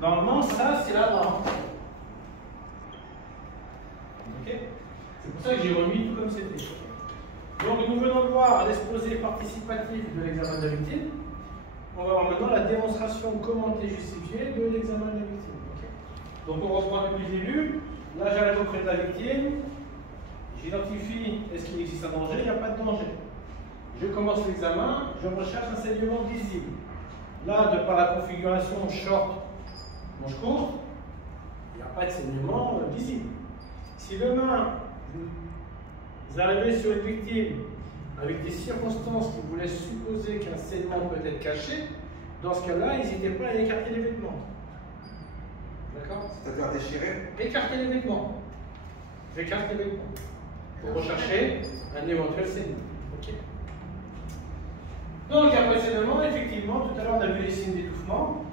Normalement, ça, c'est la norme. Ok? C'est pour ça que j'ai remis tout comme c'était. Donc, nous venons de voir l'exposé participatif de l'examen de la victime. On va voir maintenant la démonstration commentée justifiée de l'examen de la victime. Okay. Donc, on reprend depuis le début. Là, j'arrive auprès de la victime. J'identifie est-ce qu'il existe un danger, il n'y a pas de danger. Je commence l'examen, je recherche un saignement visible. Là, de par la configuration short, manche courte, il n'y a pas de saignement visible. Si demain, vous arrivez sur une victime avec des circonstances qui vous laissent supposer qu'un saignement peut être caché, dans ce cas-là, n'hésitez pas à écarter les vêtements. D'accord? C'est-à-dire déchirer? Écarter les vêtements. J'écarte les vêtements. Pour rechercher un éventuel saignement. Ok. Donc, après le saignement, effectivement, tout à l'heure, on a vu les signes d'étouffement.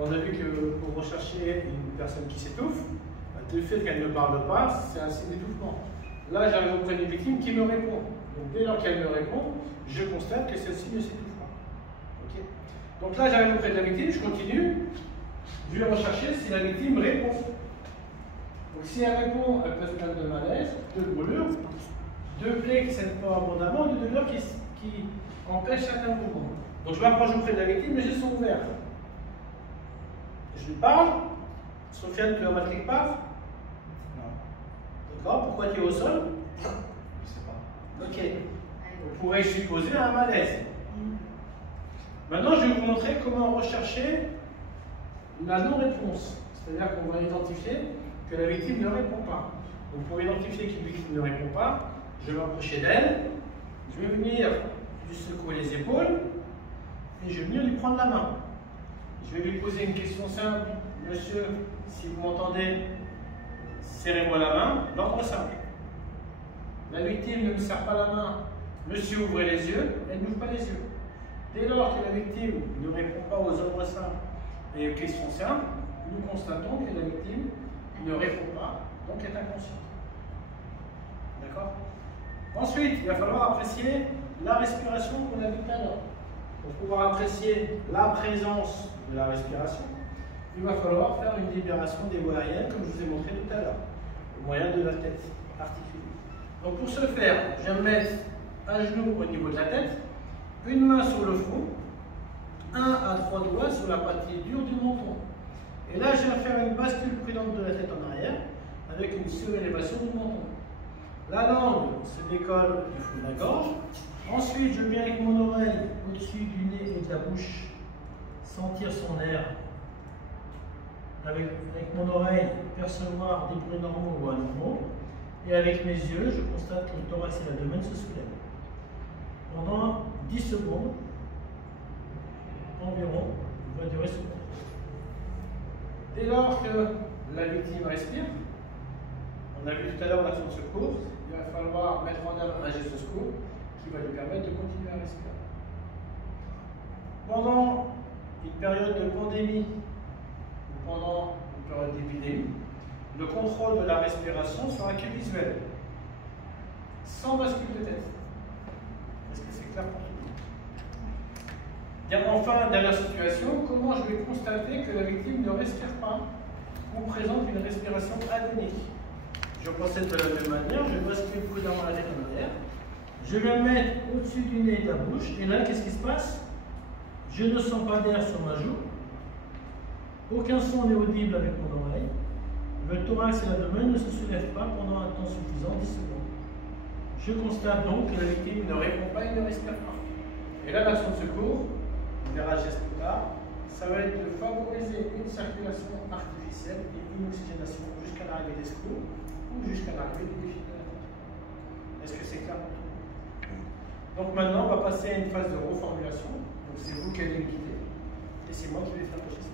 On a vu que pour rechercher une personne qui s'étouffe, le fait qu'elle ne parle pas, c'est un signe d'étouffement. Là, j'arrive auprès d'une victime qui me répond. Donc, dès lors qu'elle me répond, je constate que celle-ci ne s'étouffe pas. Okay. Donc là, j'arrive auprès de la victime, je continue. Je vais rechercher si la victime répond. Donc, si elle répond, elle peut se plaindre de malaise, de brûlure, de plaies qui ne saignent pas abondamment, de douleurs qui empêchent certains mouvements. Donc, je m'approche auprès de la victime, mes yeux sont ouverts. Je lui parle. Sofiane, tu vas mettre quelque part? Non. D'accord, pourquoi tu es au sol? Je sais pas. Ok. On pourrait supposer un malaise. Maintenant, je vais vous montrer comment rechercher la non-réponse. C'est-à-dire qu'on va identifier que la victime ne répond pas. Donc, pour identifier qu'une victime ne répond pas, je vais m'approcher d'elle, je vais venir lui secouer les épaules et je vais venir lui prendre la main. Je vais lui poser une question simple. Monsieur, si vous m'entendez, serrez-moi la main. L'ordre simple. La victime ne me serre pas la main. Monsieur, ouvrez les yeux. Elle n'ouvre pas les yeux. Dès lors que la victime ne répond pas aux ordres simples et aux questions simples, nous constatons que la victime ne répond pas, donc est inconsciente. D'accord? Ensuite, il va falloir apprécier la respiration qu'on a vue tout à l'heure. Pour pouvoir apprécier la présence de la respiration, il va falloir faire une libération des voies aériennes, comme je vous ai montré tout à l'heure, au moyen de la tête articulée. Donc pour ce faire, je vais me mettre un genou au niveau de la tête, une main sur le front, 1 à 3 doigts sur la partie dure du menton. Et là, je vais faire une bascule prudente de la tête en arrière, avec une surélévation du menton. La langue se décolle du fond de la gorge. Ensuite, je viens avec mon oreille au-dessus du nez et de la bouche, sentir son air. Avec mon oreille, percevoir des bruits normaux ou anormaux. Et avec mes yeux, je constate que le thorax et l'abdomen se soulèvent. Pendant 10 secondes, environ, va durer ce contrôle. Dès lors que la victime respire, on a vu tout à l'heure l'action de secours, il va falloir mettre en œuvre un geste de secours qui va lui permettre de continuer à respirer. Pendant une période de pandémie ou pendant une période d'épidémie, le contrôle de la respiration sera que visuel, sans bascule de tête. Est-ce que c'est clair pour tout le monde? Enfin, dernière situation, comment je vais constater que la victime ne respire pas ou présente une respiration agonique? Je procède de la même manière, je bascule prudemment la tête en arrière, je vais me mettre au-dessus du nez et de la bouche, et là, qu'est-ce qui se passe? Je ne sens pas d'air sur ma joue, aucun son n'est audible avec mon oreille, le thorax et l'abdomen ne se soulèvent pas pendant un temps suffisant, 10 secondes. Je constate donc que la victime ne répond pas et ne respire pas. Et là, l'action de secours, on verra le geste plus tard, ça va être de favoriser une circulation artificielle et une oxygénation jusqu'à l'arrivée des secours ou jusqu'à l'arrivée du défibrillateur. Est-ce que c'est clair? Donc maintenant, on va passer à une phase de reformulation. Donc c'est vous qui allez le quitter et c'est moi qui vais faire le geste.